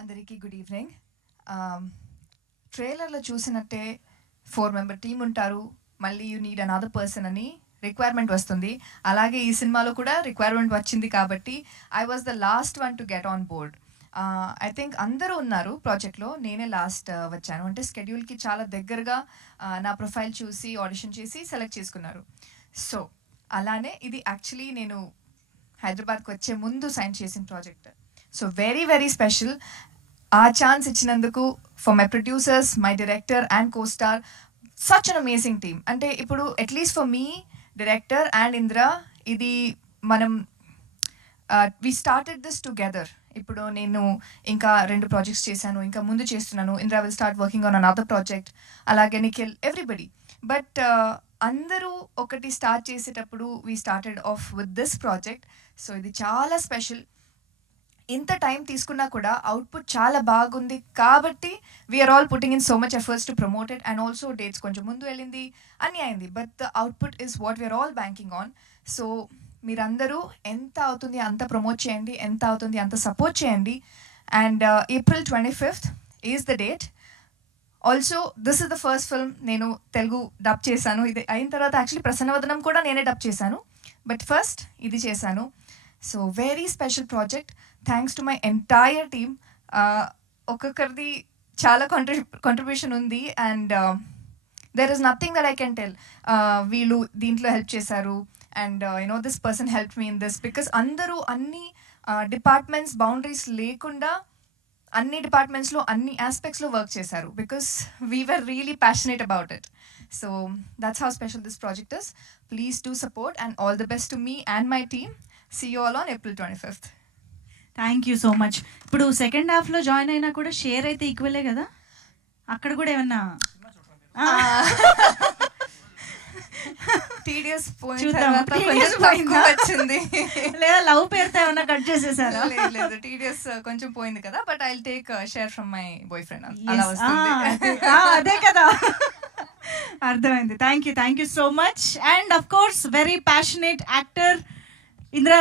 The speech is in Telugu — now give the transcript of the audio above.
అందరికీ గుడ్ ఈవినింగ్. ట్రైలర్లో చూసినట్టే 4-member టీమ్ ఉంటారు, మళ్ళీ యూ నీడ్ అనదర్ పర్సన్ అని రిక్వైర్మెంట్ వస్తుంది. అలాగే ఈ సినిమాలో కూడా రిక్వైర్మెంట్ వచ్చింది కాబట్టి I was the last one to get on board. I think అందరూ ఉన్నారు ప్రాజెక్ట్లో, నేనే లాస్ట్ వచ్చాను. అంటే స్కెడ్యూల్కి చాలా దగ్గరగా నా ప్రొఫైల్ చూసి ఆడిషన్ చేసి సెలెక్ట్ చేసుకున్నారు. సో అలానే ఇది యాక్చువల్లీ నేను హైదరాబాద్కి వచ్చే ముందు సైన్ చేసిన project. So very very special. ఆ ఛాన్స్ ఇచ్చినందుకు for my producers, my director and co-star, such an amazing team. అంటే ఇప్పుడు at least for me, director and Indra, ఇది మనం వి స్టార్టెడ్ దిస్ టుగెదర్. ఇప్పుడు నేను ఇంకా 2 ప్రాజెక్ట్స్ చేశాను, ఇంకా ముందు చేస్తున్నాను. Indra will start working on another project, అలాగే నిఖిల్, ఎవ్రీబడి. బట్ అందరూ ఒకటి స్టార్ట్ చేసేటప్పుడు we started off with this project. So ఇది చాలా స్పెషల్. ఇంత టైం తీసుకున్నా కూడా అవుట్పుట్ చాలా బాగుంది కాబట్టి we are all putting in so much efforts to promote it. And also dates కొంచెం ముందు వెళ్ళింది, అన్నీ అయింది. But the output is what we are all banking on. So మీరందరూ ఎంత అవుతుంది అంత ప్రమోట్ చేయండి, ఎంత అవుతుంది అంత సపోర్ట్ చేయండి. And April 25th is the date. Also this is the first film నేను తెలుగు డబ్ చేశాను. ఇది అయిన తర్వాత యాక్చువల్లీ ప్రసన్నవదనం కూడా నేనే డబ్ చేశాను, బట్ ఫస్ట్ ఇది చేశాను. So very special project. Thanks to my entire team. ఒక్కొక్కరిది చాలా కాంట్రిబ్యూషన్ ఉంది. And there is nothing that I can tell. వీళ్ళు దీంట్లో హెల్ప్ చేశారు and you know this person help me in this, because అందరూ అన్ని డిపార్ట్మెంట్స్ బౌండరీస్ లేకుండా అన్ని డిపార్ట్మెంట్స్లో అన్ని ఆస్పెక్ట్స్లో వర్క్ చేశారు, because we were really passionate about it. So that's how special this project is. Please do support and all the best to me and my team. See you all on April 25th. Thank you so much. ఇప్పుడు సెకండ్ హాఫ్లో జాయిన్ అయినా కూడా షేర్ అయితే ఈక్వలే కదా, అక్కడ కూడా ఏమన్నా టీడీఎస్ వచ్చింది లేదా లవ్ పేరుతో ఏమన్నా కట్ చేసేసారా? లేదు, టీడీఎస్ కొంచెం పోయింది కదా, but I take share from my boy friend. అదే కదా, అర్థమైంది. Thank you so much. And of course very passionate actor Indra